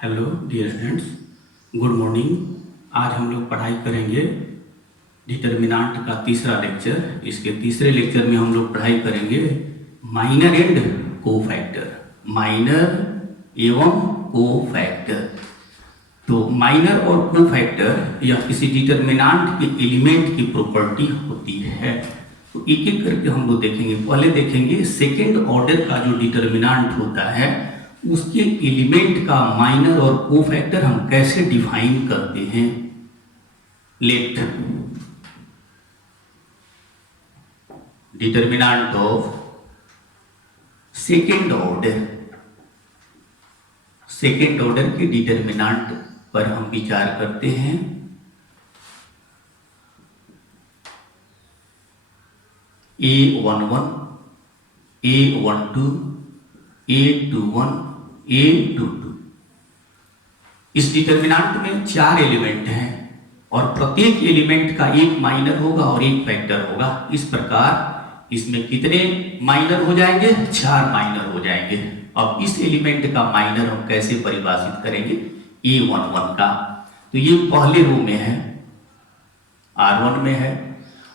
Hello dear students, good morning. आज हम लोग पढ़ाई करेंगे डिटर्मिनेंट का तीसरा लेक्चर। इसके तीसरे लेक्चर में हम लोग पढ़ाई करेंगे माइनर एंड कोफैक्टर, माइनर एवं कोफैक्टर। तो माइनर और कोफैक्टर यह किसी डिटर्मिनेंट के एलिमेंट की प्रॉपर्टी होती है। तो एक एक करके हम लोग देखेंगे। पहले देखेंगे सेकेंड ऑर्डर का जो डिटर्मिनेंट होता है उसके एलिमेंट का माइनर और कोफैक्टर हम कैसे डिफाइन करते हैं। Let determinant of second order, second order के डिटर्मिनेंट पर हम विचार करते हैं। A11, A12, A21, A22। इस डिटर्मिनेंट में 4 एलिमेंट हैं और प्रत्येक एलिमेंट का एक माइनर होगा और एक फैक्टर होगा। इस प्रकार इसमें कितने माइनर हो जाएंगे? 4 माइनर हो जाएंगे। अब इस एलिमेंट का माइनर हम कैसे परिभाषित करेंगे? A11 का, तो ये पहले रो में है, R1 में है,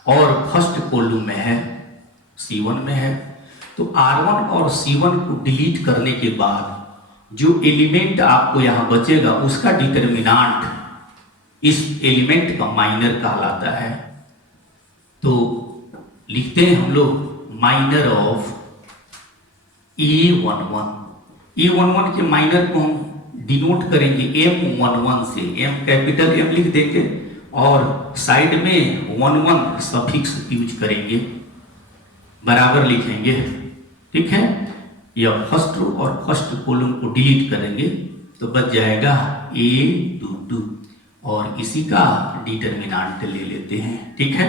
और फर्स्ट कॉलम में है, C1 में है। तो R1 और C1 को डिलीट करने के बाद जो एलिमेंट आपको यहां बचेगा उसका डिटर्मिनेंट इस एलिमेंट का माइनर कहलाता है। तो लिखते हैं हम लोग माइनर ऑफ A11। A11 के माइनर को हम डिनोट करेंगे M11 से। M कैपिटल M लिख देंगे और साइड में 11 सफिक्स यूज करेंगे, बराबर लिखेंगे। ठीक है, यह फर्स्ट रो और फर्स्ट कॉलम को डिलीट करेंगे तो बच जाएगा A22 और इसी का डिटर्मिनेंट ले लेते हैं। ठीक है,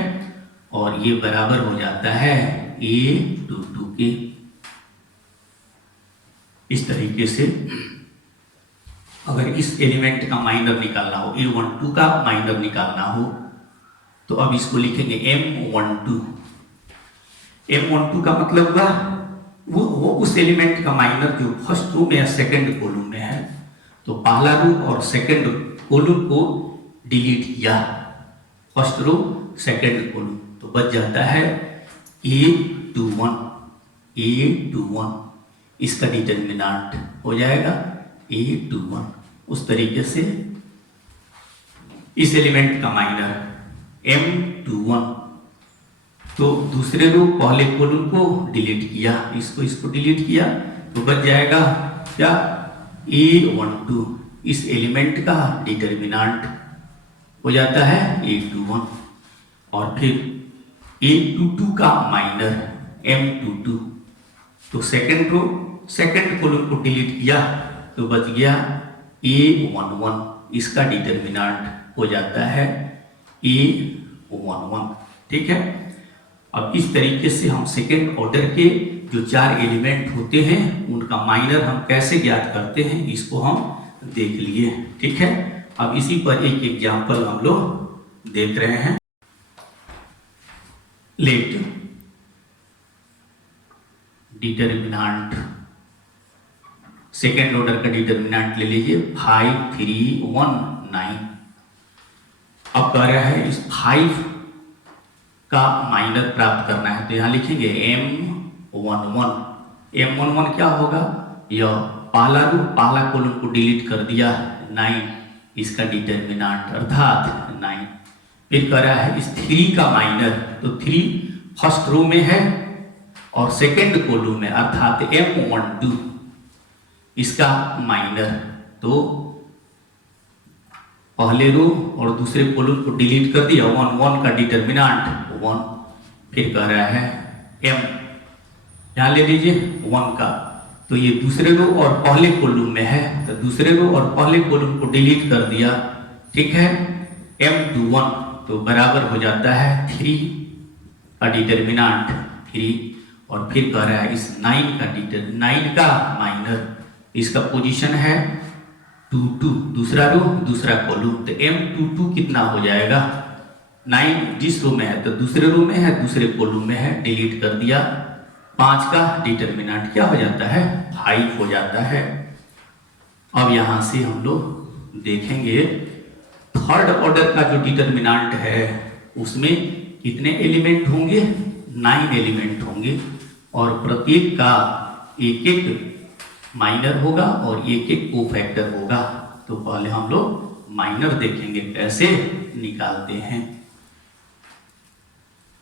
और ये बराबर हो जाता है A22 के। इस तरीके से अगर इस एलिमेंट का माइनर निकालना हो, A12 का माइनर निकालना हो, तो अब इसको लिखेंगे M12। M12 का मतलब हुआ वो उस एलिमेंट का माइनर जो फर्स्ट रो में या सेकंड कॉलम में है। तो पहला रो और सेकंड कॉलम को डिलीट किया, फर्स्ट रो सेकंड कॉलम, तो बच जाता है A21। A21 इसका डिटर्मिनेंट हो जाएगा A21। उस तरीके से इस एलिमेंट का माइनर M21, तो दूसरे रो पहले कॉलम को डिलीट किया, इसको डिलीट किया, तो बच जाएगा क्या? A12। इस एलिमेंट का डिटर्मिनेंट हो जाता है A21। और फिर A22 का माइनर M22, तो सेकंड रो सेकंड कॉलम को डिलीट किया तो बच गया A11। इसका डिटर्मिनेंट हो जाता है A11। ठीक है, अब इस तरीके से हम सेकेंड ऑर्डर के जो 4 एलिमेंट होते हैं उनका माइनर हम कैसे ज्ञात करते हैं इसको हम देख लिए। ठीक है, अब इसी पर एक एग्जांपल हम लोग देख रहे हैं। लेट डिटर्मिनेंट, सेकेंड ऑर्डर का डिटर्मिनेंट ले लीजिए 5, 3, 1, 9। अब कह रहा है इस 5 का माइनर प्राप्त करना है, तो यहां लिखेंगे M11। M11 क्या होगा? यह पहला कॉलम को डिलीट कर दिया 9, इसका डिटर्मिनेंट अर्थात 9। फिर कह रहा है इस 3 का माइनर, तो 3 फर्स्ट रो में है और सेकंड कॉलम में अर्थात M12 इसका माइनर, तो पहले रो और दूसरे कॉलम को डिलीट कर दिया, 1 का डिटर्मिनेंट 1। फिर कह रहा है M, यहां ले लीजिए 1 का, तो ये दूसरे रो और पहले कॉलम में है, तो दूसरे रो और पहले कॉलम को डिलीट कर दिया। ठीक है, M21, तो बराबर हो जाता है 3 का डिटर्मिनेंट 3। और फिर कह रहा है इस 9 का माइनर, इसका पोजीशन है 22, दूसरा रो दूसरा कॉलम, तो M22 कितना हो जाएगा? 9 जिस रो में है तो दूसरे रो में है, दूसरे कॉलम में है, डिलीट कर दिया। 5 का डिटर्मिनेंट क्या हो जाता है? 5 हो जाता है। अब यहां से हम लोग देखेंगे थर्ड ऑर्डर का जो डिटर्मिनेंट है उसमें कितने एलिमेंट होंगे, 9 एलिमेंट होंगे और प्रत्येक का एक एक माइनर होगा और एक एक कोफैक्टर होगा। तो पहले हम लोग माइनर देखेंगे कैसे निकालते हैं।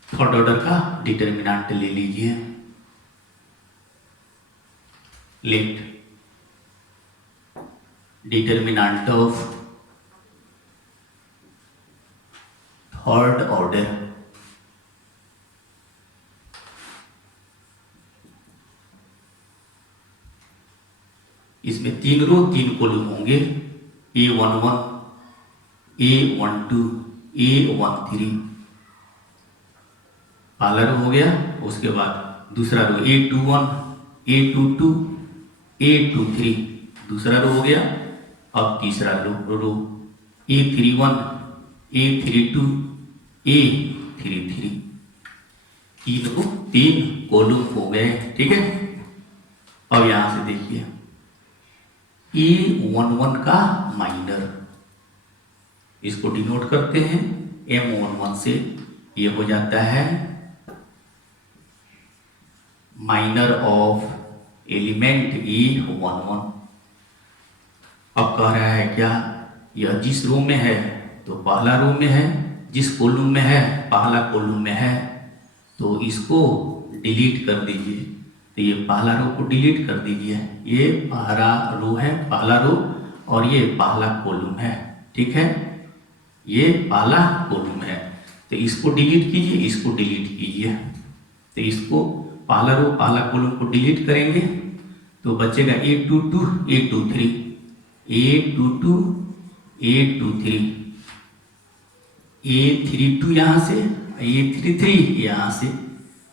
थर्ड ऑर्डर का डिटर्मिनेंट ले लीजिए, let determinant of third order इसमें 3 रो 3 कॉलम होंगे, A11, A12, A13 पहला रो हो गया। उसके बाद दूसरा रो A21, A22, A23 दूसरा रो हो गया। अब तीसरा रो A31, A32, A33 तीन रो 3 कॉलम हो गए। ठीक है, अब यहां से देखिए A11 का माइनर, इसको डिनोट करते हैं M11 से। ये हो जाता है माइनर ऑफ एलिमेंट A11। अब कह रहा है क्या, यह जिस रो में है तो पहला रो में है, जिस कॉलम में है पहला कॉलम में है, तो इसको डिलीट कर दीजिए। तो ये पहला रो को डिलीट कर दीजिए, ये पहला रो है, पहला रो और ये पहला कॉलम है। ठीक है, ये पहला कॉलम है तो इसको डिलीट कीजिए, इसको डिलीट कीजिए। तो इसको पहला रो पहला कॉलम को डिलीट करेंगे तो बचेगा A22, A23, A22, A23, A32 यहाँ से, A33 यहाँ से।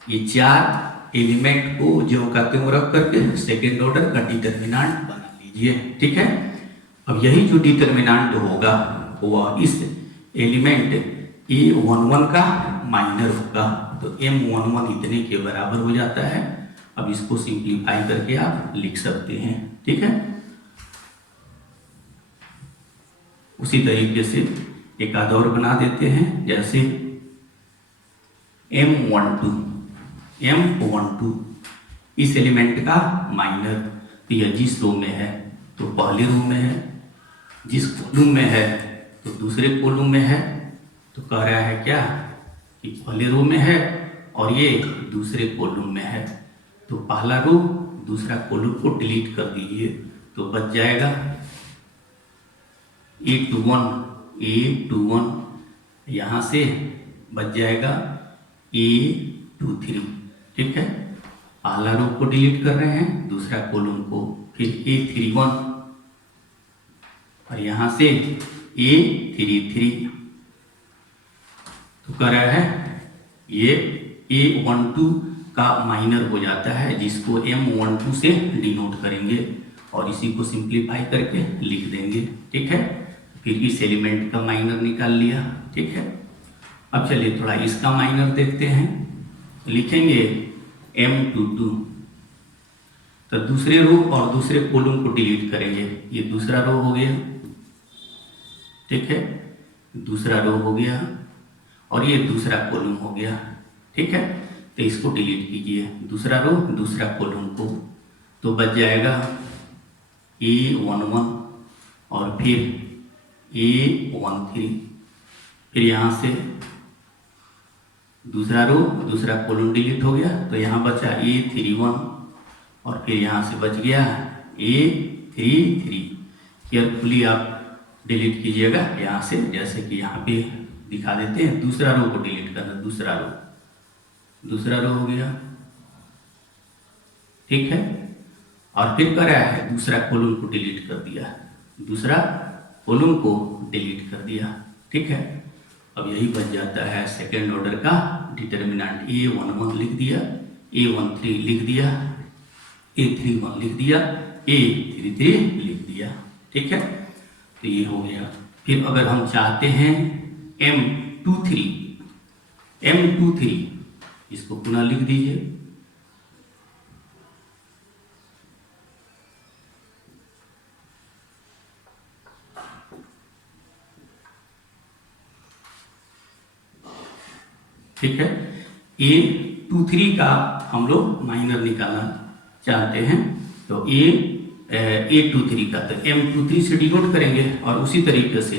ये 4 एलिमेंट को जो का त्यों रख करके सेकेंड ऑर्डर का डिटर्मिनेंट बना लीजिए। ठीक है, अब यही जो डिटर्मिनेंट होगा वह इस एलिमेंट A11 का माइनर होगा। तो M11 इतने के बराबर हो जाता है। अब इसको सिंप्लीफाई करके आप लिख सकते हैं। ठीक है, उसी तरीके से एक आध और बना देते हैं, जैसे M12 इस एलिमेंट का माइनर, तो यह जिस रो में है तो पहले रो में है, जिस कॉलम में है तो दूसरे कॉलम में है। तो कह रहा है क्या कि पहले रो में है और ये दूसरे कॉलम में है, तो पहला रो दूसरा कॉलम को डिलीट कर दीजिए तो बच जाएगा A21 यहाँ से बच जाएगा A23। ठीक है, पहला रो को डिलीट कर रहे हैं, दूसरा कॉलम को, फिर A31 और यहाँ से A33। तो कह रहा है ये A12 का माइनर हो जाता है, जिसको M12 से डिनोट करेंगे और इसी को सिंप्लीफाई करके लिख देंगे। ठीक है, फिर इस एलिमेंट का माइनर निकाल लिया। ठीक है, अब चलिए थोड़ा इसका माइनर देखते हैं। लिखेंगे M22, तो दूसरे रो और दूसरे कॉलम को डिलीट करेंगे। ये दूसरा रो हो गया, ठीक है, दूसरा रो हो गया और ये दूसरा कॉलम हो गया। ठीक है, तो इसको डिलीट कीजिए, दूसरा रो दूसरा कॉलम को, तो बच जाएगा A11 और फिर A13। फिर यहाँ से दूसरा रो दूसरा कॉलम डिलीट हो गया तो यहाँ बचा A31 और फिर यहाँ से बच गया A33। केयरफुली आप डिलीट कीजिएगा यहाँ से, जैसे कि यहाँ पे दिखा देते हैं। दूसरा रो को डिलीट करना, दूसरा रो हो गया। ठीक है, और फिर क्या है, दूसरा कॉलम को डिलीट कर दिया, दूसरा कॉलम को डिलीट कर दिया। ठीक है, अब यही बच जाता है सेकेंड ऑर्डर का डिटर्मिनेंट। A11 लिख दिया, A13 लिख दिया, A31 लिख दिया, A33 लिख दिया। ठीक है, तो ये हो गया। फिर अगर हम चाहते हैं M23 इसको पुनः लिख दीजिए। ठीक है। A23 का हम लोग माइनर निकालना चाहते हैं, तो A23 का तो M23 से डिनोट करेंगे और उसी तरीके से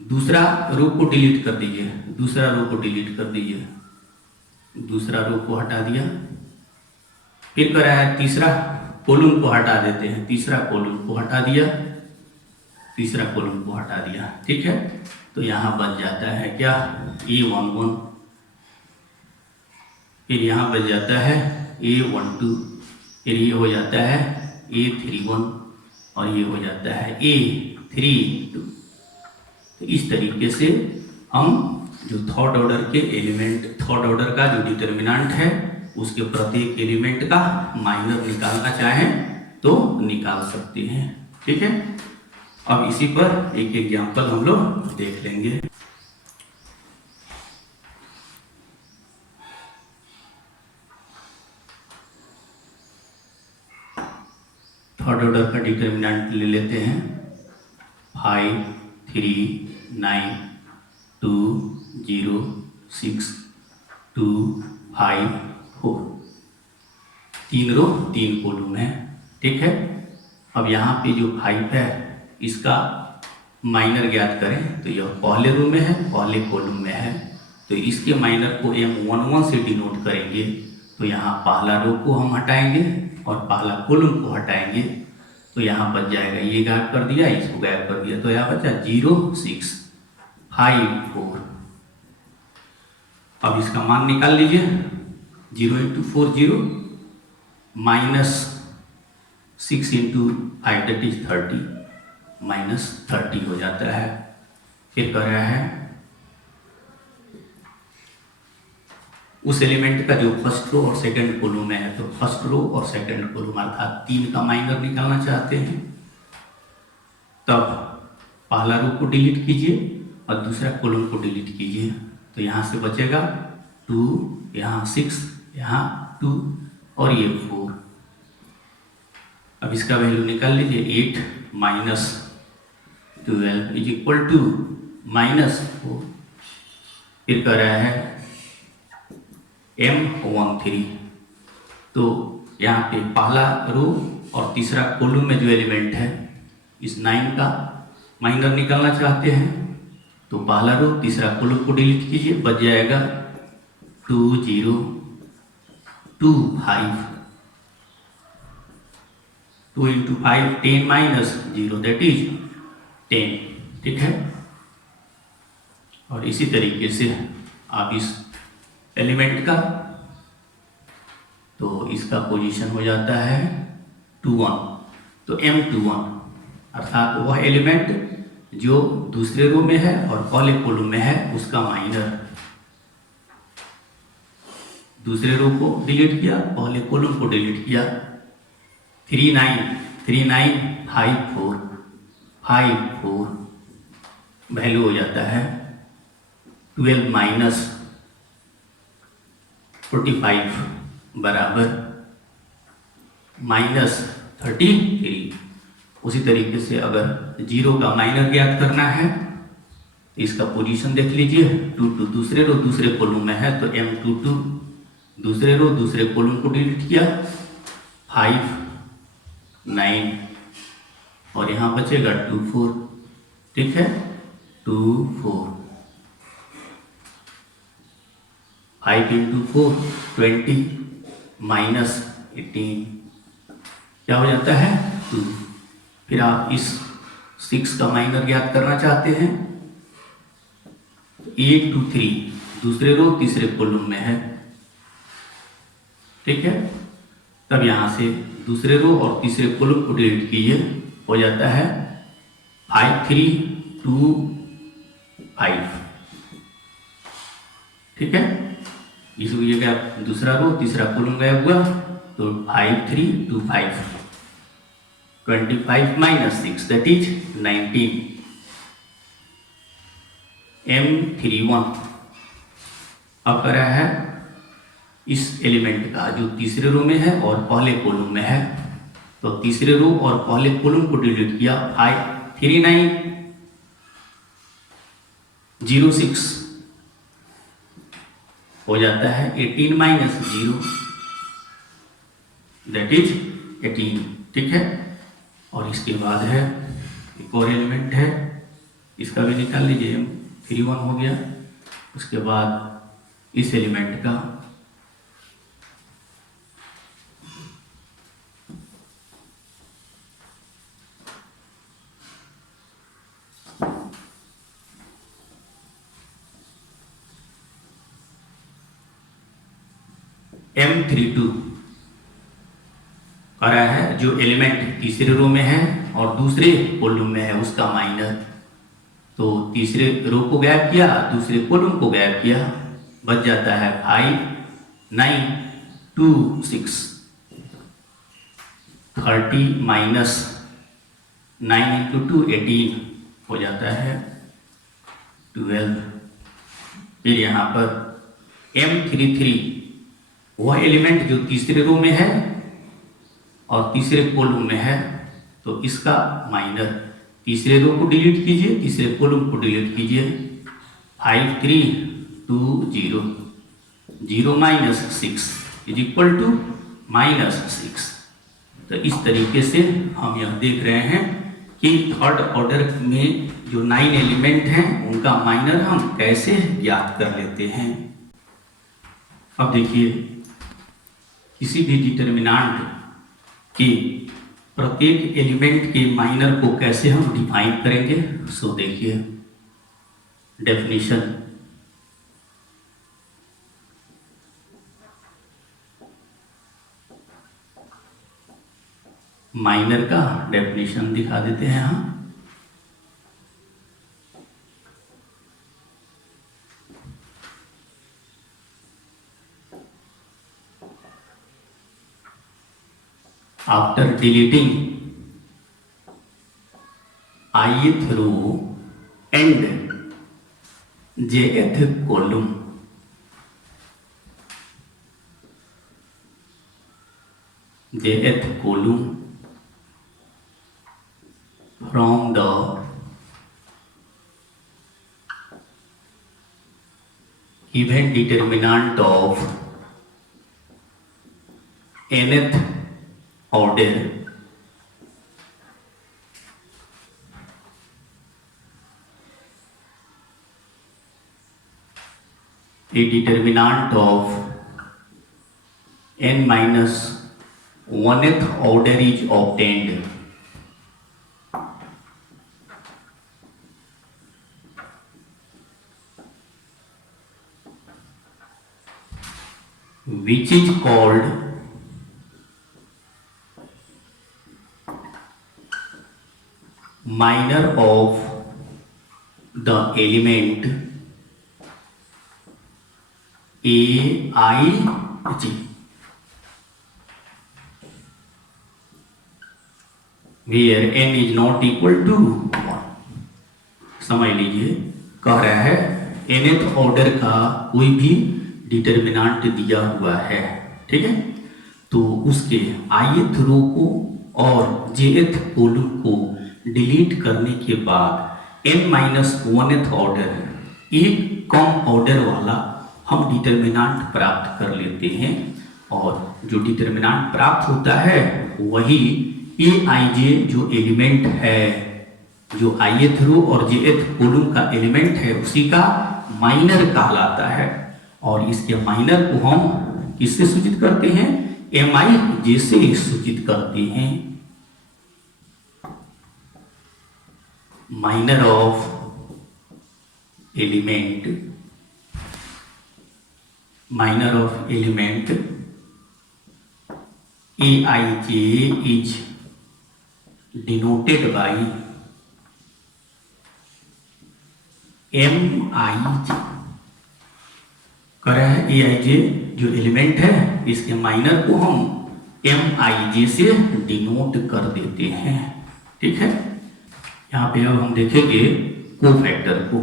दूसरा रो को डिलीट कर दीजिए, दूसरा रो को डिलीट कर दीजिए, दूसरा रो को हटा दिया। फिर करा है तीसरा कॉलम को हटा देते हैं, तीसरा कॉलम को हटा दिया, तीसरा कॉलम को हटा दिया, ठीक है। तो यहाँ बच जाता है क्या, A11, फिर यहाँ बच जाता है A12, फिर ये हो जाता है A31 और ये हो जाता है A32। तो इस तरीके से हम जो थर्ड ऑर्डर के एलिमेंट, थर्ड ऑर्डर का जो डिटर्मिनेंट है उसके प्रत्येक एलिमेंट का माइनर निकालना चाहें तो निकाल सकते हैं, ठीक है। अब इसी पर एक एग्जांपल हम लोग देख लेंगे। थर्ड ऑर्डर का डिटर्मिनेंट ले लेते हैं 5, 3, 9, 2, 0, 6, 2, 5, 4, 3 रो 3 कॉलम है, ठीक है। अब यहाँ पे जो 5 है इसका माइनर ज्ञात करें, तो यह पहले रो में है, पहले कॉलम में है, तो इसके माइनर को M11 से डिनोट करेंगे। तो यहाँ पहला रो को हम हटाएंगे और पहला कॉलम को हटाएंगे, तो यहाँ बच जाएगा, ये गायब कर दिया, इसको गायब कर दिया, तो यहाँ बचा 0, 6, 5, 4। अब इसका मान निकाल लीजिए, 0 × 4 0, -6 × 5 दैट इज 30, -30 हो जाता है। फिर कर रहा है उस एलिमेंट का जो फर्स्ट रो और सेकंड कॉलम में है, तो फर्स्ट रो और सेकंड कॉलम अर्थात 3 का माइनर निकालना चाहते हैं, तब पहला रो को डिलीट कीजिए और दूसरा कॉलम को डिलीट कीजिए। तो यहाँ से बचेगा 2, यहाँ 6, यहाँ 2 और ये 4। अब इसका वैल्यू निकाल लीजिए, 8 - 12 इज इक्वल टू -4। फिर कर रहा है M13, तो यहाँ पे पहला रो और तीसरा कॉलम में जो एलिमेंट है इस 9 का माइनर निकालना चाहते हैं, तो पहला रो तीसरा कॉलम को डिलीट कीजिए, बच जाएगा 2, 0, 2, 5, 2 × 5 10 - 0 दैट इज 10, ठीक है। और इसी तरीके से आप इस एलिमेंट का, तो इसका पोजीशन हो जाता है 21, तो M21 अर्थात वह एलिमेंट जो दूसरे रो में है और पहले कॉलम में है उसका माइनर। दूसरे रो को डिलीट किया, पहले कॉलम को डिलीट किया, 3, 9, 5, 4, 5, 4 वैल्यू हो जाता है 12 - 45 बराबर -33। उसी तरीके से अगर 0 का माइनर ज्ञात करना है तो इसका पोजीशन देख लीजिए, 22 दूसरे रो दूसरे कॉलम में है, तो M22 दूसरे रो दूसरे कॉलम को डिलीट किया, 5, 9 और यहाँ बचेगा 2, 4, ठीक है, 2, 4, 5 × 4 20 -18 क्या हो जाता है 2। फिर आप इस 6 का माइनर ज्ञात करना चाहते हैं, 8, 2, 3 दूसरे रो तीसरे कॉलम में है, ठीक है। तब यहाँ से दूसरे रो और तीसरे कॉलम को डिलीट कीजिए, हो जाता है 5, 3, 2, 5, ठीक है। इसको क्या दूसरा रो तीसरा कॉलम गायब हुआ, तो 5, 3, 2, 5, 25 - 6 दैट इज 19। M31 अब कर रहा है इस एलिमेंट का जो तीसरे रो में है और पहले कॉलम में है, तो तीसरे रो और पहले कॉलम को डिलीट किया, 5, 3, 9, 0, 6 हो जाता है 18 माइनस 0, दैट इज 18। ठीक है, और इसके बाद है एक और एलिमेंट है, इसका भी निकाल लीजिए, 3 1 हो गया। उसके बाद इस एलिमेंट का M32 करा है, जो एलिमेंट तीसरे रो में है और दूसरे कॉलम में है उसका माइनर। तो तीसरे रो को गायब किया, दूसरे कॉलम को गायब किया, बच जाता है 5 9 2 6, 30 माइनस 9 इंटू 2 18 हो जाता है 12। फिर यहाँ पर M33 वह एलिमेंट जो तीसरे रो में है और तीसरे कॉलम में है, तो इसका माइनर, तीसरे रो को डिलीट कीजिए, तीसरे कॉलम को डिलीट कीजिए, 5 3 2 0, 0 minus 6 is equal to minus 6। तो इस तरीके से हम यह देख रहे हैं कि थर्ड ऑर्डर में जो 9 एलिमेंट हैं उनका माइनर हम कैसे ज्ञात कर लेते हैं। अब देखिए, किसी भी डिटर्मिनेंट के प्रत्येक एलिमेंट के माइनर को कैसे हम डिफाइन करेंगे। सो देखिए, डेफिनेशन, माइनर का डेफिनेशन दिखा देते हैं हम। After deleting ith row and jth column, from the given determinant of nth order, a determinant of n minus 1th order is obtained, which is called minor of the element Aij, where n is not equal to 1। समझ लीजिए, कह रहा है nth order का कोई भी determinant दिया हुआ है, ठीक है, तो उसके ith रो को और jth कॉलम को डिलीट करने के बाद n माइनस 1th ऑर्डर, एक कम ऑर्डर वाला हम डिटर्मिनेंट प्राप्त कर लेते हैं, और जो डिटर्मिनेंट प्राप्त होता है वही Aij जो एलिमेंट है, जो ith रो और jth कॉलम का एलिमेंट है, उसी का माइनर कहलाता है। और इसके माइनर को हम किससे सूचित करते हैं? Mij से सूचित करते हैं। Minor of element, Aij is denoted by Mij। करा है Aij जो एलिमेंट है, इसके माइनर को हम Mij से डिनोट कर देते हैं, ठीक है। यहाँ पे अब हम देखेंगे कोफैक्टर को।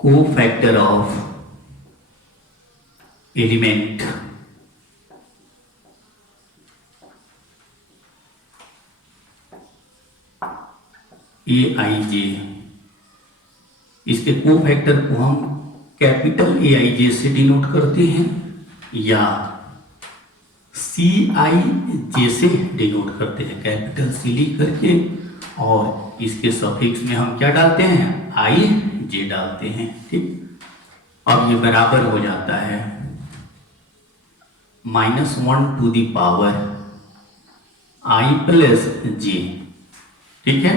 कोफैक्टर ऑफ एलिमेंट ए आई जे, इसके को फैक्टर को हम कैपिटल ए आई जे से डिनोट करते हैं या सी आई जे से डिनोट करते हैं, कैपिटल सी लिख करके और इसके सफिक्स में हम क्या डालते हैं, आई जे डालते हैं। ठीक, अब ये बराबर हो जाता है -1 to the power I plus J, ठीक है,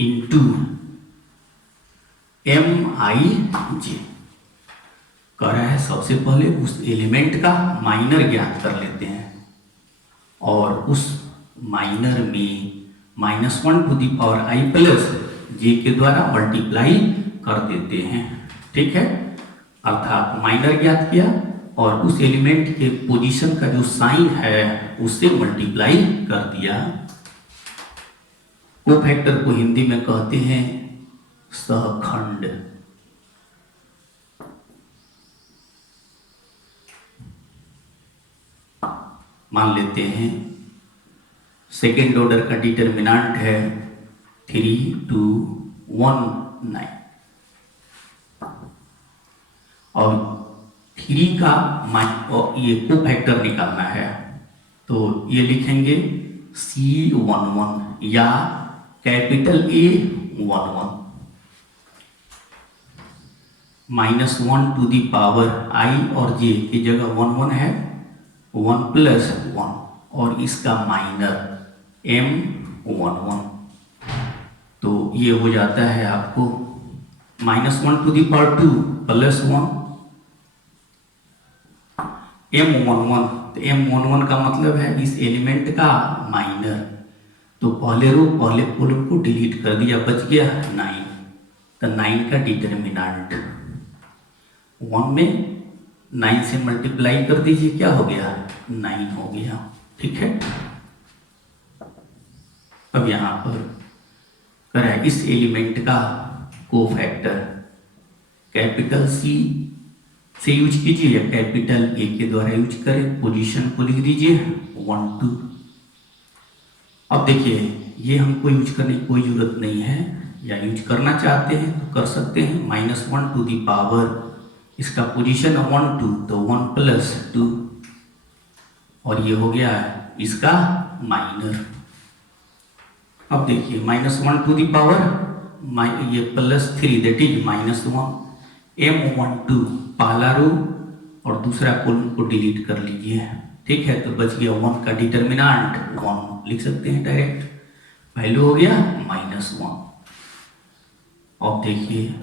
इंटू एम आई जे। कह रहा है सबसे पहले उस एलिमेंट का माइनर ज्ञात कर लेते हैं और उस माइनर में -1 to the power I plus J के द्वारा मल्टीप्लाई कर देते हैं। ठीक है, अर्थात माइनर ज्ञात किया और उस एलिमेंट के पोजीशन का जो साइन है उससे मल्टीप्लाई कर दिया। को फैक्टर को हिंदी में कहते हैं सहखंड। मान लेते हैं सेकेंड ऑर्डर का डिटर्मिनेंट है 3, 2, 1, 9 और 3 का ये को फैक्टर निकालना है तो ये लिखेंगे C11 या capital A11 -1 to the power I और जे की जगह 1 है, 1 + 1 और इसका माइनर M11, तो ये हो जाता है आपको -1 टू दी पावर 2 + 1 M11। तो M11 का मतलब है इस एलिमेंट का माइनर, तो पहले रो पहले कॉलम को डिलीट कर दिया, बच गया 9। तो 9 का डिटर्मिनेंट 1 में 9 से मल्टीप्लाई कर दीजिए, क्या हो गया 9 हो गया। ठीक है, अब यहाँ पर करें इस एलिमेंट का को फैक्टर कैपिटल सी से यूज कीजिए या कैपिटल ए के द्वारा यूज करें। पोजीशन को लिख दीजिए 1, 2। अब देखिए ये हमको यूज करने की कोई जरूरत नहीं है, या यूज करना चाहते हैं तो कर सकते हैं। -1 टू दी पावर इसका पोजीशन 1, 2 तो 1 + 2 और ये हो गया इसका माइनर। अब देखिए -1 टू दी पावर ये +3 दैट इज -1 M12 पहला रो और दूसरा कॉलम को डिलीट कर लीजिए। ठीक है, तो बच गया 1 का डिटर्मिनेंट 1 लिख सकते हैं डायरेक्ट, वैल्यू हो गया -1। अब देखिए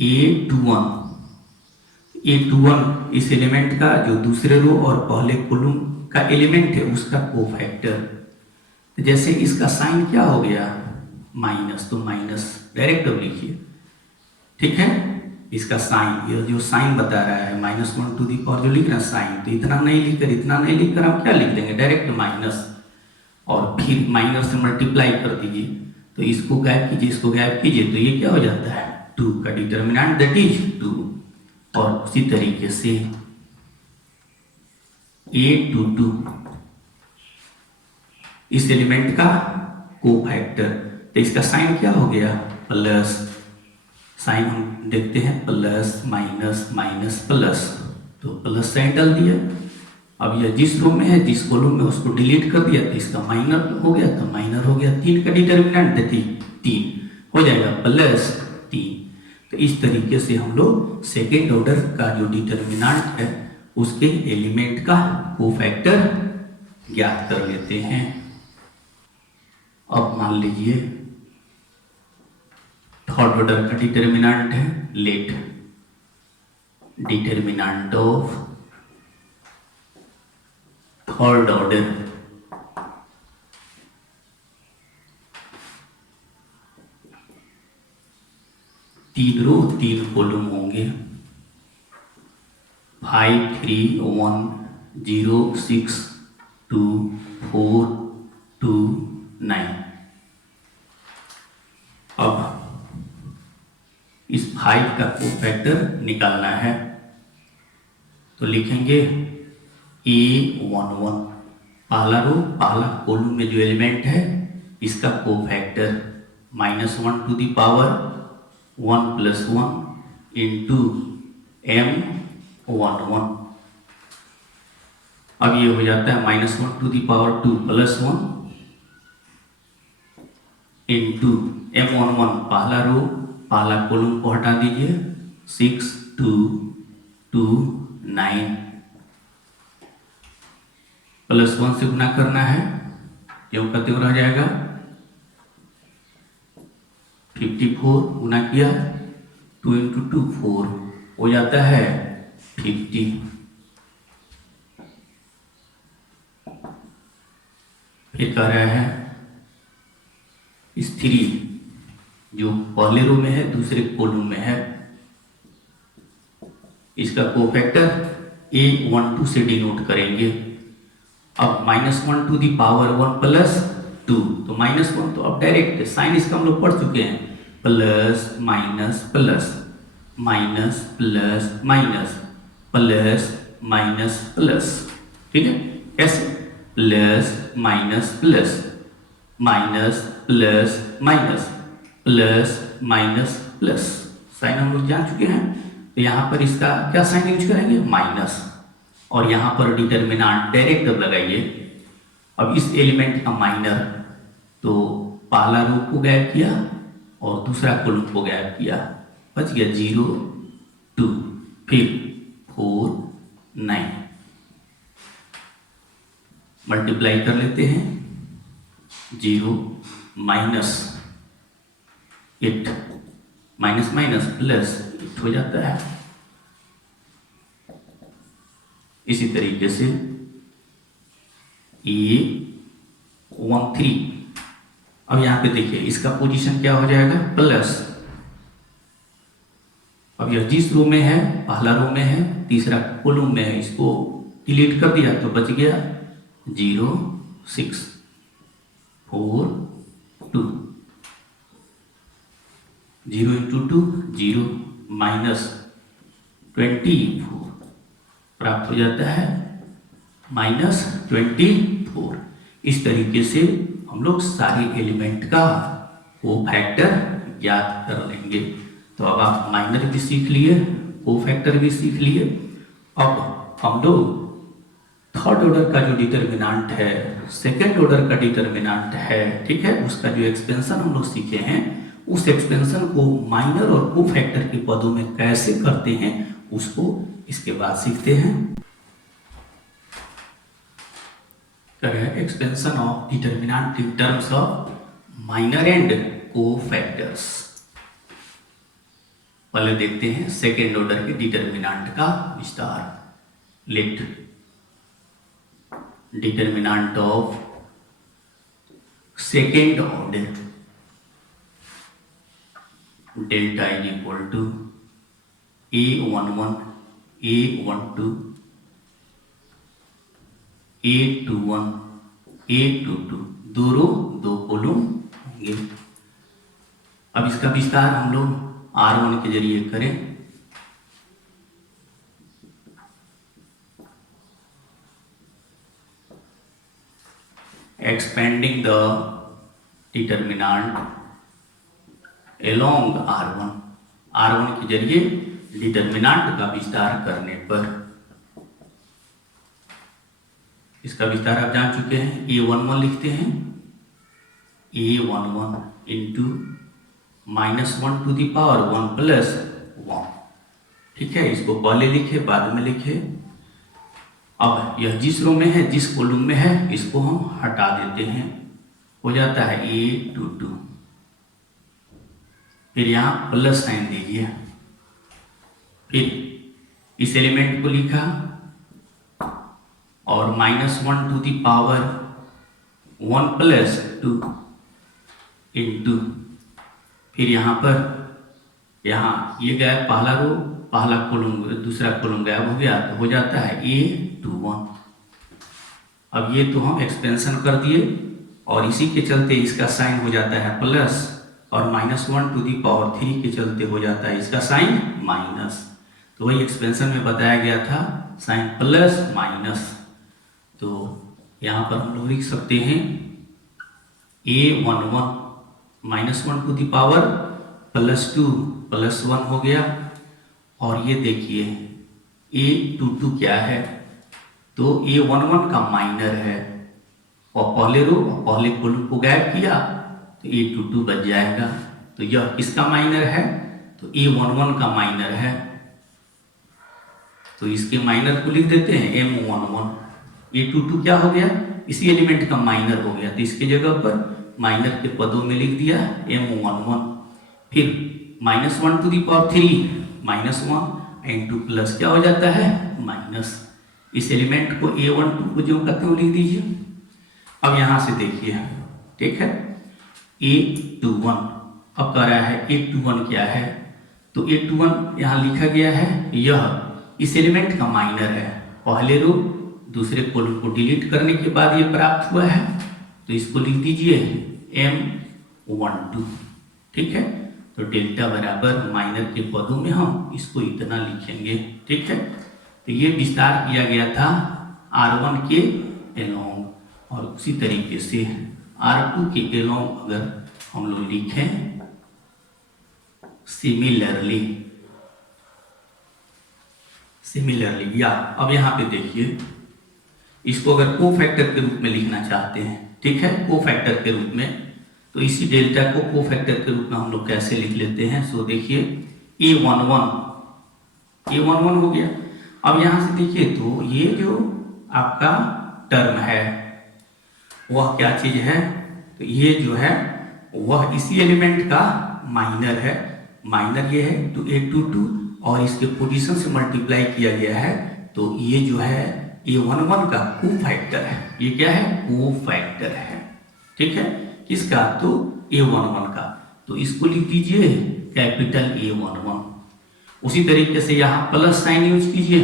A21 इस एलिमेंट का जो दूसरे रो और पहले कॉलम का एलिमेंट है उसका कोफैक्टर, तो जैसे इसका साइन क्या हो गया माइनस, तो माइनस डायरेक्ट अब लिखिए। ठीक है, इसका साइन ये जो साइन बता रहा है -1 टू दी पावर जो लिख रहा है साइन, तो इतना नहीं लिखकर हम क्या लिख देंगे डायरेक्ट माइनस और फिर माइनस से मल्टीप्लाई कर दीजिए। तो इसको गायब कीजिए, इसको गायब कीजिए, तो ये क्या हो जाता है 2 का डिटर्मिनेंट दैट इज 2। और उसी तरीके से A22 इस एलिमेंट का कोफैक्टर, तो इसका साइन क्या हो गया प्लस, साइन हम देखते हैं प्लस माइनस माइनस प्लस, तो प्लस साइन डाल दिया। अब यह जिस रो में है जिस कॉलम में उसको डिलीट कर दिया तो इसका माइनर हो गया, तो माइनर हो गया 3 का डिटर्मिनेंट देती 3 हो जाएगा +3। तो इस तरीके से हम लोग सेकेंड ऑर्डर का जो डिटर्मिनेंट है उसके एलिमेंट का कोफैक्टर ज्ञात कर लेते हैं। अब मान लीजिए थर्ड ऑर्डर का डिटर्मिनेंट है, let determinant of third order, तीन रो 3 कॉलम होंगे 5, 3, 1, 0, 6, 2, 4, 2, 9। अब इस 5 का कोफैक्टर निकालना है तो लिखेंगे A11 पहला रो पहला कॉलम में जो एलिमेंट है इसका cofactor -1 to the power 1 plus 1 into m11। अब ये हो जाता है -1 to the power 2 plus 1 into m11, पहला रो पहला कॉलम को हटा दीजिए, 6 2 2 9 प्लस 1 से गुना करना है, क्यों का त्यों रह जाएगा 54, गुना किया 2 इंटू 2 4 हो जाता है 50। फिर कह रहा है इस 3 जो पहले रो में है दूसरे कॉलम में है, इसका कोफैक्टर A12 से डिनोट करेंगे। अब -1 टू दी पावर 1 प्लस 2, तो -1 तो अब डायरेक्ट साइन इसका हम लोग पढ़ चुके हैं, plus minus plus minus plus minus plus minus plus, ठीक है, कैसे plus minus plus minus plus minus plus minus plus, sign हम लोग जान चुके हैं। तो यहाँ पर इसका क्या साइन यूज करेंगे माइनस, और यहाँ पर डिटर्मिनेंट डायरेक्ट अब लगाइए। अब इस एलिमेंट का माइनर, तो पहला रो को गायब किया और दूसरा कॉलम को गायब किया, बच गया 0 2, फिर 4 9, मल्टीप्लाई कर लेते हैं, 0 माइनस 8 माइनस माइनस प्लस 8 हो जाता है। इसी तरीके से A13, अब यहां पे देखिए इसका पोजीशन क्या हो जाएगा प्लस, अब यह जिस रो में है पहला रो में है तीसरा कॉलम में है, इसको डिलीट कर दिया तो बच गया 0 6 4 2, 0 इंटू 2 0 माइनस 24 प्राप्त हो जाता है -24। इस तरीके से हम लोग सारे एलिमेंट का कोफैक्टर ज्ञात कर लेंगे। तो अब आप माइनर भी सीख लिए, कोफैक्टर भी सीख लिए। अब हम लोग थर्ड ऑर्डर का जो डिटर्मिनेंट है, सेकेंड ऑर्डर का डिटर्मिनेंट है, ठीक है, उसका जो एक्सपेंशन हम लोग सीखे हैं, उस एक्सपेंशन को माइनर और कोफैक्टर के पदों में कैसे करते हैं उसको इसके बाद सीखते हैं। Expansion of determinant in terms of minor and cofactors. पहले देखते हैं सेकेंड ऑर्डर के डिटर्मिनेंट का विस्तार। Let determinant of second order delta is equal to A11 A12 A21 A22, दो रो दो कॉलम होंगे। अब इसका विस्तार हम लोग R1 के जरिए करें। Expanding the determinant along R1 के जरिए डिटर्मिनेंट का विस्तार करने पर, इसका विस्तार आप जान चुके हैं, A11 लिखते हैं, A11 into -1 to the power 1 plus 1, ठीक है, इसको पहले लिखे बाद में लिखे। अब यह जिस रो में है जिस कॉलम में है इसको हम हटा देते हैं, हो जाता है A22, फिर यहाँ प्लस साइन दीजिए, फिर इस एलिमेंट को लिखा और -1 to the power 1 plus 2 into, फिर यहाँ पर यहाँ ये गायब, पहला रो पहला कॉलम दूसरा कॉलम गायब हो गया तो हो जाता है A21। अब ये तो हम एक्सपेंशन कर दिए और इसी के चलते इसका साइन हो जाता है प्लस, और -1 टू दी पावर 3 के चलते हो जाता है इसका साइन माइनस। तो वही एक्सपेंशन में बताया गया था, साइन प्लस माइनस। तो यहाँ पर हम लोग लिख सकते हैं A11 -1 टू द पावर +2 +1 हो गया। और ये देखिए A22 क्या है, तो A11 का माइनर है, और पहले रो और पहले कॉलम को गायब किया तो A22 बच जाएगा। तो यह किसका माइनर है, तो A11 का माइनर है। तो इसके माइनर को लिख देते हैं M11। A22 क्या हो गया, इसी एलिमेंट का माइनर हो गया, तो इसके जगह पर माइनर के पदों में लिख दिया M11। फिर -1 to the power 3 -1 into plus क्या हो जाता है माइनस। इस एलिमेंट को A12 को जो कहते हैं लिख दीजिए। अब यहां से देखिए, ठीक है, A21 अब कह रहा है A21 क्या है, तो A21 यहाँ लिखा गया है, यह इस एलिमेंट का माइनर है। पहले रो दूसरे कॉलम को डिलीट करने के बाद ये प्राप्त हुआ है, तो इसको लिख दीजिए M12, ठीक है। तो डेल्टा बराबर माइनर के पदों में हम इसको इतना लिखेंगे, ठीक है। तो ये विस्तार किया गया था R1 के एलोंग, और उसी तरीके से R2 के एलोंग अगर हम लोग लिखें सिमिलरली, या अब यहाँ पे देखिए, इसको अगर कोफैक्टर के रूप में लिखना चाहते हैं, ठीक है, कोफैक्टर के रूप में, तो इसी डेल्टा को कोफैक्टर के रूप में हम लोग कैसे लिख लेते हैं। सो देखिए A11 हो गया। अब यहाँ से देखिए, तो ये जो आपका टर्म है वह क्या चीज है, तो ये जो है वह इसी एलिमेंट का माइनर है। माइनर ये है तो A22 और इसके पोजीशन से मल्टीप्लाई किया गया है, तो ये जो है A11 का कोफैक्टर है। ये क्या है, कोफैक्टर है, ठीक है, किसका, तो A11 का। तो इसको लिख दीजिए कैपिटल A11। उसी तरीके से यहाँ प्लस साइन यूज कीजिए,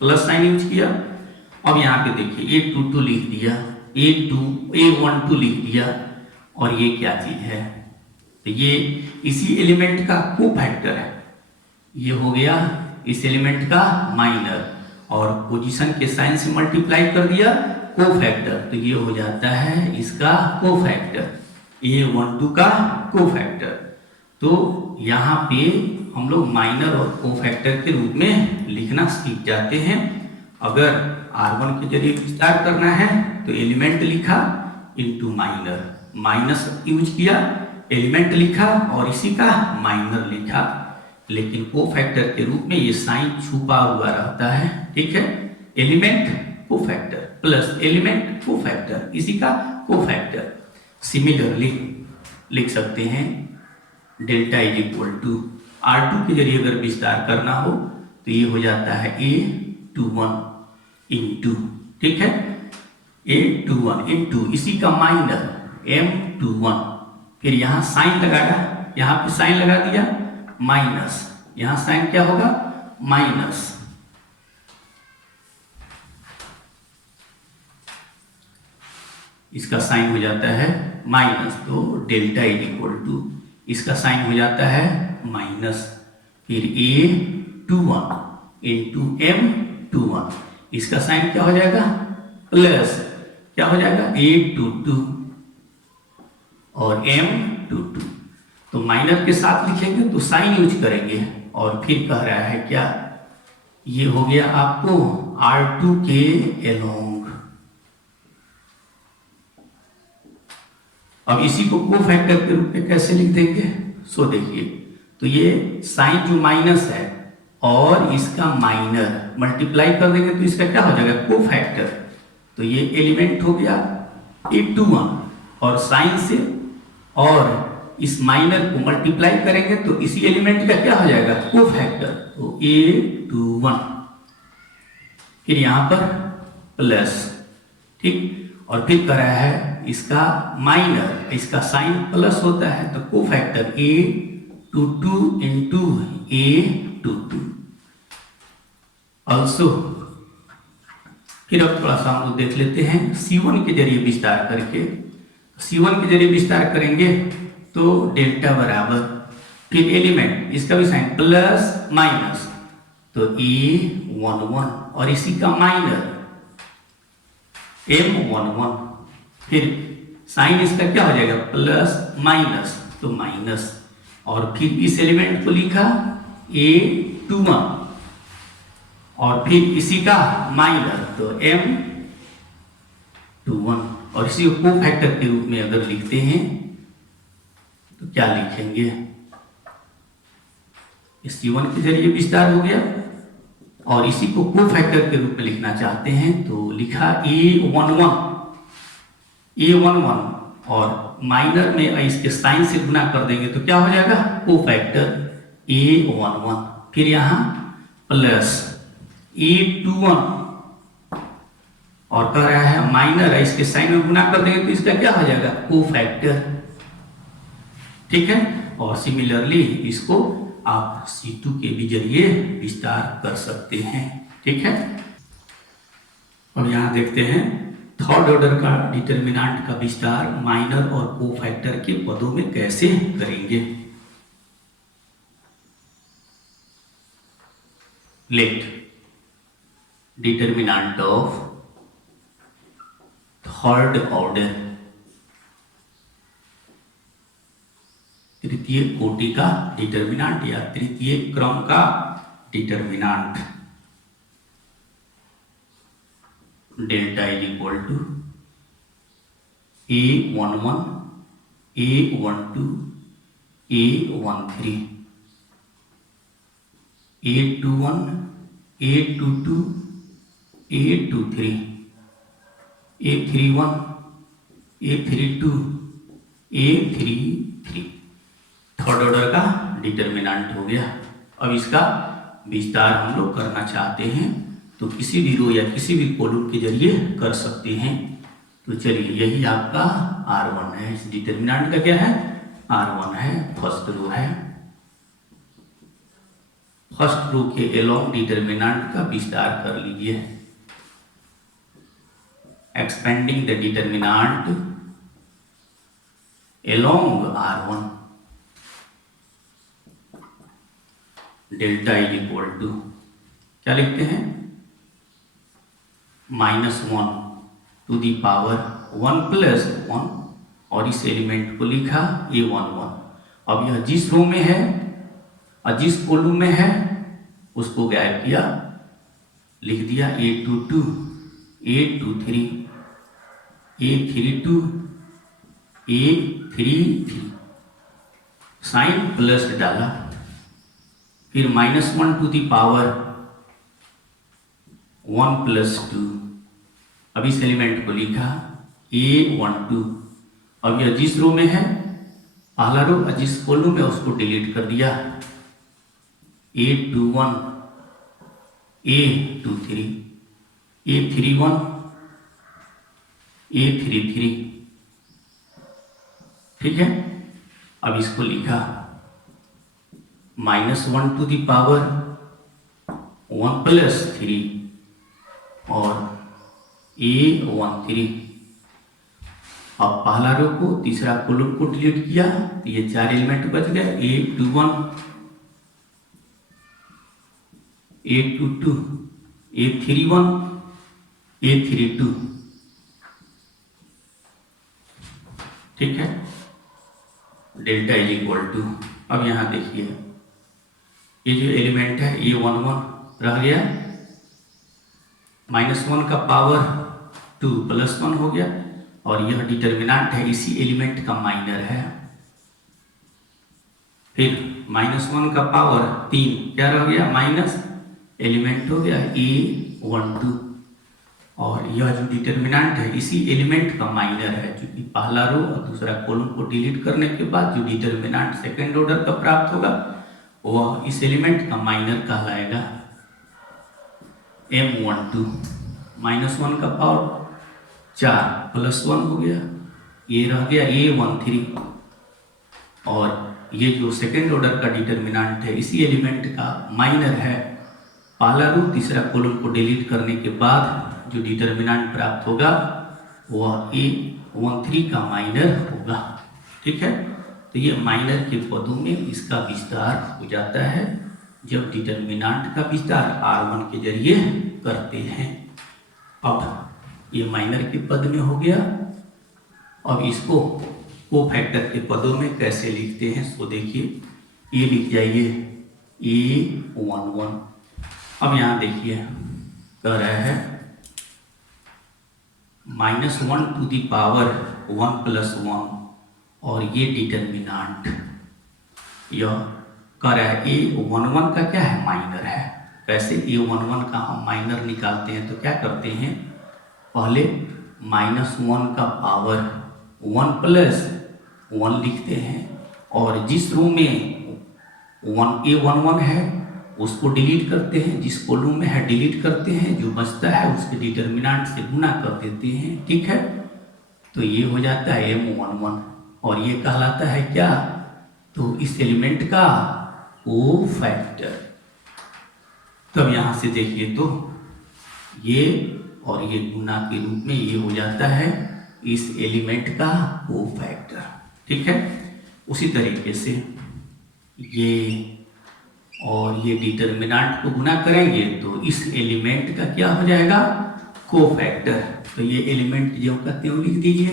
प्लस साइन यूज किया। अब यहाँ पे देखिए A22 लिख दिया, A12 लिख दिया, और ये क्या चीज है, तो ये इसी एलिमेंट का कोफैक्टर है। ये हो गया इस एलिमेंट का माइनर, और पोजीशन के साइन से मल्टीप्लाई कर दिया कोफैक्टर, तो ये हो जाता है इसका कोफैक्टर, A12 का कोफैक्टर। तो यहाँ पे हम लोग माइनर और कोफैक्टर के रूप में लिखना सीख जाते हैं। अगर R1 के जरिए विस्तार करना है तो एलिमेंट लिखा इंटू माइनर, माइनस यूज किया, एलिमेंट लिखा और इसी का माइनर लिखा। लेकिन कोफैक्टर के रूप में ये साइन छुपा हुआ रहता है, ठीक है, element cofactor plus element cofactor, इसी का कोफैक्टर। सिमिलरली लिख सकते हैं delta is equal to R2 के जरिए अगर विस्तार करना हो तो ये हो जाता है A21 इंटू, ठीक है, A21 इंटू इसी का माइनर M21, फिर यहाँ साइन लगाया, यहाँ पे साइन लगा दिया माइनस, यहाँ साइन क्या होगा माइनस, इसका साइन हो जाता है माइनस, तो डेल्टा इज इक्वल टू इसका साइन हो जाता है माइनस, फिर A21 इंटू M21, इसका साइन क्या हो जाएगा प्लस, क्या हो जाएगा A22 और M22। तो माइनर के साथ लिखेंगे तो साइन यूज करेंगे, और फिर कह रहा है क्या, ये हो गया आपको R2 के एलोंग। अब इसी को कोफैक्टर के रूप में कैसे लिख देंगे, सो देखिए, तो ये साइन जो माइनस है और इसका माइनर मल्टीप्लाई कर देंगे तो इसका क्या हो जाएगा कोफैक्टर। तो ये एलिमेंट हो गया A21 और साइन से, और इस माइनर को मल्टीप्लाई करेंगे तो इसी एलिमेंट का क्या हो जाएगा कोफैक्टर, तो A21, फिर यहां पर प्लस, ठीक, और फिर कर रहा है इसका माइनर, इसका साइन प्लस होता है तो cofactor A22 into A22 also. फिर अब थोड़ा सा हम लोग देख लेते हैं C1 के जरिए विस्तार करके। C1 के जरिए विस्तार करेंगे तो डेल्टा बराबर, फिर एलिमेंट इसका भी साइन प्लस माइनस, तो A11 और इसी का माइनर M11, फिर साइन इसका क्या हो जाएगा, प्लस माइनस, तो माइनस, और फिर इस एलिमेंट को लिखा A21 और फिर इसी का माइनस, तो M21, और इसी को कोफैक्टर के रूप में अगर लिखते हैं तो क्या लिखेंगे, इस C1 के जरिए विस्तार हो गया, और इसी को कोफैक्टर के रूप में लिखना चाहते हैं तो लिखा A11, और माइनर में इसके साइन से गुना कर देंगे तो क्या हो जाएगा, कोफैक्टर A11, फिर यहाँ प्लस A21, और कह रहा है माइनर है, इसके साइन में गुना कर देंगे तो इसका क्या हो जाएगा, कोफैक्टर। ठीक है, और सिमिलरली इसको आप C2 के भी जरिए विस्तार कर सकते हैं। ठीक है, और यहाँ देखते हैं थर्ड ऑर्डर का डिटर्मिनेंट का विस्तार माइनर और कोफैक्टर के पदों में कैसे करेंगे। Let determinant of third order, तृतीय कोटि का डिटर्मिनेंट या तृतीय क्रम का determinant, delta is equal to A11, A12, A13, A21, A22, A23, A31, A32, A33, third order का डिटर्मिनेंट हो गया। अब इसका विस्तार हम लोग करना चाहते हैं तो किसी भी रो या किसी भी कॉलम के जरिए कर सकते हैं। तो चलिए, यही आपका R1 है, इस डिटर्मिनेंट का क्या है, R1 है, फर्स्ट रो है। फर्स्ट रो के एलोंग डिटर्मिनेंट का विस्तार कर लीजिए, expanding the determinant along R1, delta is equal to क्या लिखते हैं, -1 टू दी पावर 1 प्लस 1, और इस एलिमेंट को लिखा A11। अब यह जिस रो में है और जिस कॉलम में है उसको गायब किया, लिख दिया A22, A23, A32, A33, sign plus डाला, फिर -1 टू दी पावर 1 प्लस 2, अब इस एलिमेंट को लिखा A12। अब यह जिस रो में है पहला रो, जिस कॉलम में उसको डिलीट कर दिया, A21, A23, A31, A33। ठीक है, अब इसको लिखा -1 टू दी पावर 1 प्लस 3 और A13। अब पहला रो को तीसरा कॉलम को डिलीट किया तो ये 4 एलिमेंट बच गए, A21, A22, A31, A32। ठीक है, डेल्टा इज इक्वल टू, अब यहां देखिए ये जो एलिमेंट है A11 रह गया, -1 का पावर 2 प्लस 1 हो गया, और यह डिटर्मिनेंट है, इसी एलिमेंट का माइनर है। फिर -1 का पावर 3 क्या रह गया, माइनस एलिमेंट हो गया A12, और यह जो डिटर्मिनेंट है इसी एलिमेंट का माइनर है, क्योंकि पहला रो और दूसरा कॉलम को डिलीट करने के बाद जो डिटर्मिनेंट सेकेंड ऑर्डर का प्राप्त होगा वह इस एलिमेंट का माइनर कहलाएगा। M12, -1 का पावर 4 प्लस 1 हो गया, ये रह गया A13, और ये जो सेकेंड ऑर्डर का डिटर्मिनेंट है इसी एलिमेंट का माइनर है। पहला रो तीसरा कॉलम को डिलीट करने के बाद जो डिटर्मिनेंट प्राप्त होगा वह A13 का माइनर होगा। ठीक है, तो ये माइनर के पदों में इसका विस्तार हो जाता है जब डिटर्मिनेंट का विस्तार R1 के जरिए करते हैं। अब ये माइनर के पद में हो गया, अब इसको को फैक्टर के पदों में कैसे लिखते हैं सो देखिए, ये लिख जाइए A11। अब यहाँ देखिए कह रहा है -1⁻1 और ये डिटर्मिनांट, यह कह रहा है A11 का क्या है, माइनर है। कैसे A11 का हम माइनर निकालते हैं, तो क्या करते हैं, पहले -1 का पावर 1 + 1 लिखते हैं, और जिस रो में A11 है उसको डिलीट करते हैं, जिस कॉलम में है डिलीट करते हैं, जो बचता है उसके डिटर्मिनेंट से गुना कर देते हैं। ठीक है, तो ये हो जाता है M11 और ये कहलाता है क्या, तो इस एलिमेंट का कोफैक्टर। तब यहाँ से देखिए तो ये और ये गुना के रूप में ये हो जाता है इस एलिमेंट का कोफैक्टर। ठीक है, उसी तरीके से ये और ये डिटर्मिनेंट को गुना करेंगे तो इस एलिमेंट का क्या हो जाएगा, कोफैक्टर। तो ये एलिमेंट जो कहते हैं लिख दीजिए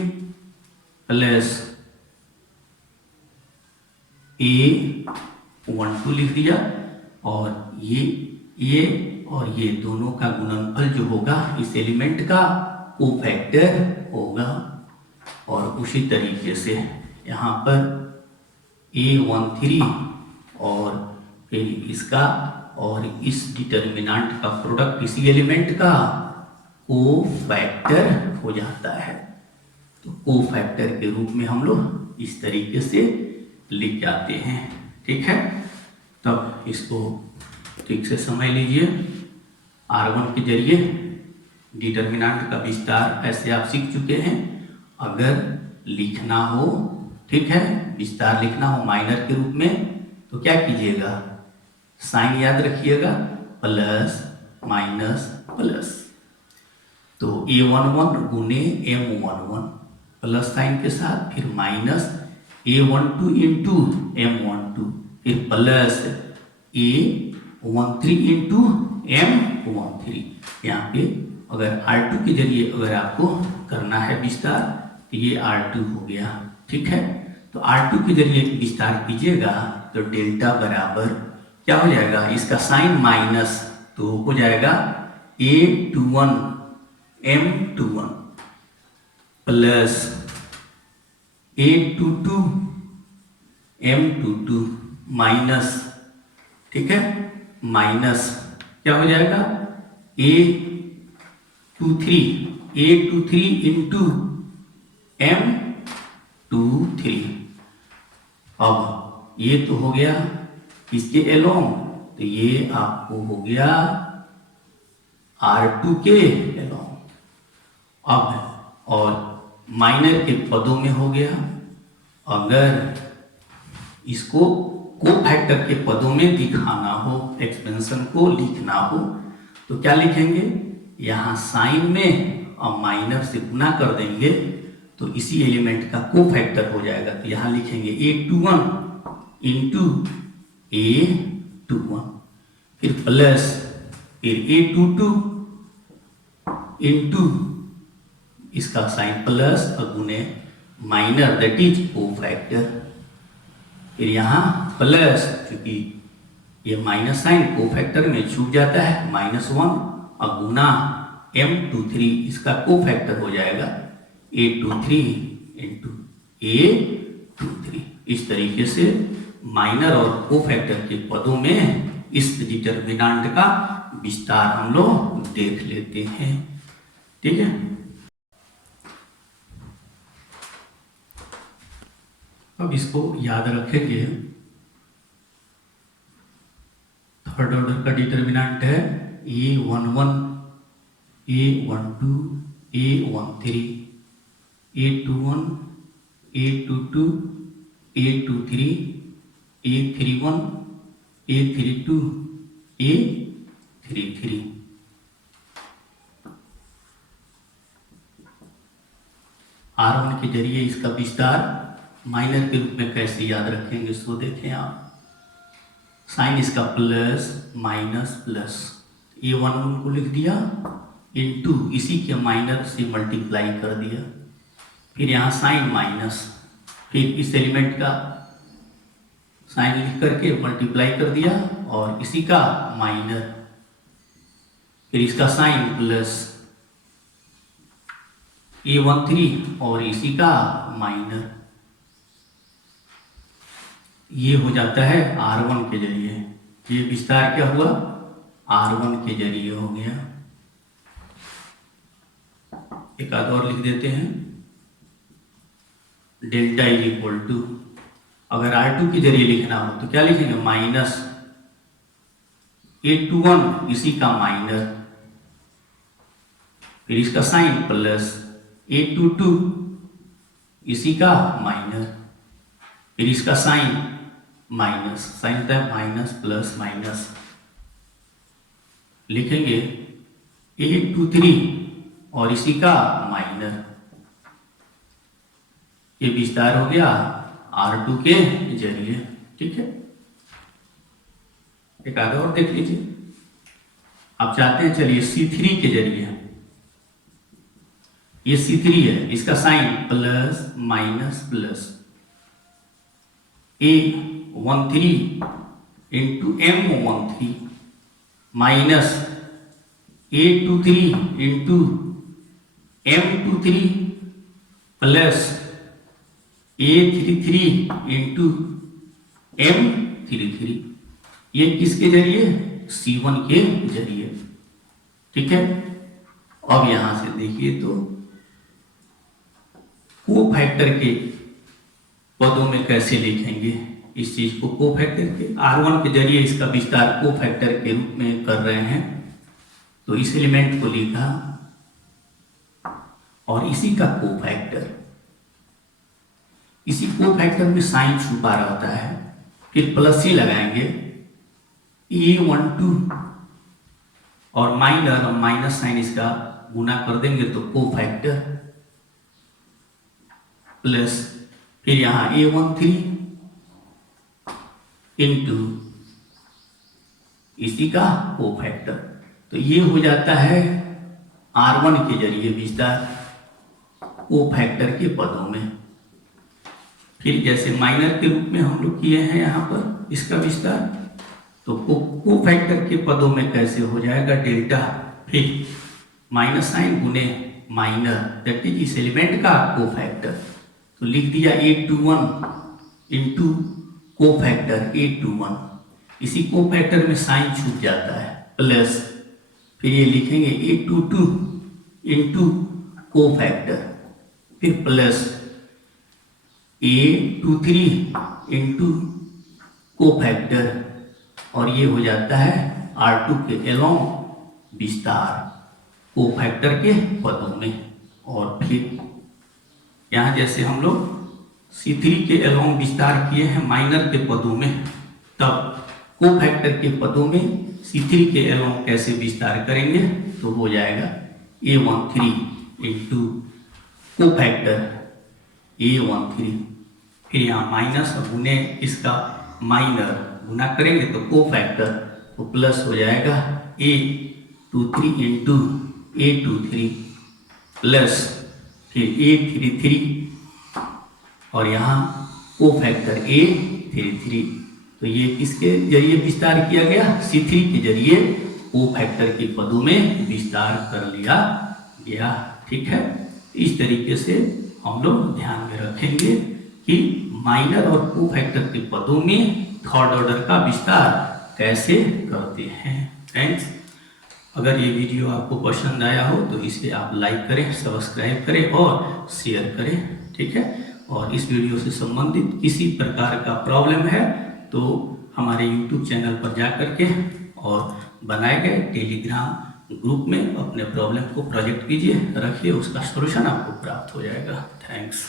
प्लस A12 लिख दिया, और ये और ये दोनों का गुणनफल जो होगा इस एलिमेंट का कोफैक्टर होगा। और उसी तरीके से यहाँ पर A13 और फिर इसका और इस डिटर्मिनेंट का प्रोडक्ट इसी एलिमेंट का कोफैक्टर हो जाता है। तो कोफैक्टर के रूप में हम लोग इस तरीके से लिख जाते हैं। ठीक है, तब इसको ठीक से समझ लीजिए। R1 के जरिए डिटर्मिनेंट का विस्तार ऐसे आप सीख चुके हैं। अगर लिखना हो, ठीक है, विस्तार लिखना हो माइनर के रूप में, तो क्या कीजिएगा, साइन याद रखिएगा, प्लस माइनस प्लस। तो A11 गुने M11 प्लस साइन के साथ, फिर माइनस A12 इंटू M12, फिर प्लस A13 इंटू M13। यहाँ पे अगर R2 के जरिए अगर आपको करना है विस्तार तो ये R2 हो गया। ठीक है, तो R2 के जरिए विस्तार कीजिएगा तो डेल्टा बराबर क्या हो जाएगा, इसका साइन माइनस, तो हो जाएगा A21 M21 plus A22 M22 minus, ठीक है, माइनस क्या हो जाएगा A23 इंटू M23। अब ये तो हो गया इसके एलोंग, तो ये आपको हो गया R2 के एलोंग। अब और माइनर के पदों में हो गया, अगर इसको कोफैक्टर के पदों में दिखाना हो, एक्सपेंशन को लिखना हो, तो क्या लिखेंगे, यहाँ साइन में और माइनर से गुना कर देंगे तो इसी एलिमेंट का कोफैक्टर हो जाएगा। तो यहाँ लिखेंगे A21 इंटू A21, फिर प्लस, फिर A22 इंटू इसका साइन प्लस और गुने माइनर, दैट इज कोफैक्टर। फिर यहाँ प्लस, क्योंकि ये माइनस साइन कोफैक्टर में छूट जाता है, -1 और गुना M23, इसका कोफैक्टर हो जाएगा A23 इंटू A23। इस तरीके से माइनर और कोफैक्टर के पदों में इस डिटर्मिनेंट का विस्तार हम लोग देख लेते हैं। ठीक है, अब इसको याद रखेंगे। थर्ड ऑर्डर का डिटर्मिनेंट है A11 A12 A13 A21 A22 A23 A31 A32 A33। R1 के जरिए इसका विस्तार माइनर के रूप में कैसे याद रखेंगे, इसको देखें आप। साइन इसका प्लस माइनस प्लस, A11 को लिख दिया इंटू इसी के माइनर से मल्टीप्लाई कर दिया, फिर यहाँ साइन माइनस, फिर इस एलिमेंट का साइन लिख करके मल्टीप्लाई कर दिया और इसी का माइनर, फिर इसका साइन प्लस A13 और इसी का माइनर। ये हो जाता है R1 के जरिए। ये विस्तार क्या हुआ? R1 के जरिए हो गया। एक आध और लिख देते हैं, डेल्टा इज इक्वल टू, अगर R2 के जरिए लिखना हो तो क्या लिखेंगे? माइनस A21 इसी का माइनर, फिर इसका साइन प्लस A22 इसी का माइनर, फिर इसका साइन माइनस, साइन होता है माइनस प्लस माइनस, लिखेंगे A23 और इसी का माइनर। ये विस्तार हो गया R2 के जरिए। ठीक है, एक आधा और देख लीजिए। आप चाहते हैं, चलिए C3 के जरिए, ये C3 है, इसका sign plus minus plus A13 into M13 minus A23 into M23 plus A33 into M33। ये किसके जरिए? C1 के जरिए। ठीक है, अब यहां से देखिए तो कोफैक्टर के पदों में कैसे लिखेंगे इस चीज को? कोफैक्टर के R1 के जरिए इसका विस्तार कोफैक्टर के रूप में कर रहे हैं, तो इस एलिमेंट को लिखा और इसी का कोफैक्टर। इसी कोफैक्टर में साइन छुपा रहता है, फिर प्लस ही लगाएंगे A12 और माइनर माइनस साइन इसका गुना कर देंगे तो कोफैक्टर प्लस, फिर यहां A13 इंटू इसी का कोफैक्टर। तो ये हो जाता है R1 के जरिए विस्तार कोफैक्टर के पदों में। फिर जैसे माइनर के रूप में हम लोग किए हैं यहाँ पर इसका विस्तार, तो कोफैक्टर के पदों में कैसे हो जाएगा? डेल्टा, फिर माइनस साइन गुने माइनर, दैट इज इस एलिमेंट का कोफैक्टर। तो लिख दिया A21 इंटू कोफैक्टर A21, इसी कोफैक्टर में साइन छूट जाता है प्लस, फिर ये लिखेंगे A22 इंटू कोफैक्टर, फिर प्लस A23 इंटू कोफैक्टर, और ये हो जाता है R2 के एलोंग विस्तार कोफैक्टर के पदों में। और फिर यहाँ जैसे हम लोग C3 के एलोंग विस्तार किए हैं माइनर के पदों में, तब कोफैक्टर के पदों में C3 के एलोंग कैसे विस्तार करेंगे? तो हो जाएगा A13 इंटू कोफैक्टर A13, फिर यहाँ माइनस गुने इसका माइनर गुना करेंगे तो कोफैक्टर, तो प्लस हो जाएगा A23 इंटू A23 प्लस फिर A33 और यहाँ कोफैक्टर A33। तो ये किसके जरिए विस्तार किया गया? C3 के जरिए कोफैक्टर के पदों में विस्तार कर लिया गया। ठीक है, इस तरीके से हम लोग ध्यान में रखेंगे कि माइनर और कोफैक्टर के पदों में थर्ड ऑर्डर का विस्तार कैसे करते हैं। थैंक्स। अगर ये वीडियो आपको पसंद आया हो तो इसे आप लाइक करें, सब्सक्राइब करें और शेयर करें। ठीक है, और इस वीडियो से संबंधित किसी प्रकार का प्रॉब्लम है तो हमारे YouTube चैनल पर जा करके और बनाए गए टेलीग्राम ग्रुप में अपने प्रॉब्लम को प्रोजेक्ट कीजिए, रखिए, उसका सॉल्यूशन आपको प्राप्त हो जाएगा। थैंक्स।